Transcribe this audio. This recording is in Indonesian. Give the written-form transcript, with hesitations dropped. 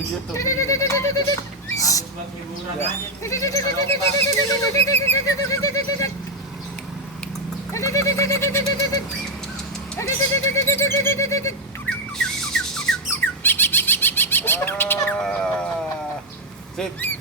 YouTube. Habis buat liburan Ya. aja. Ah, sip.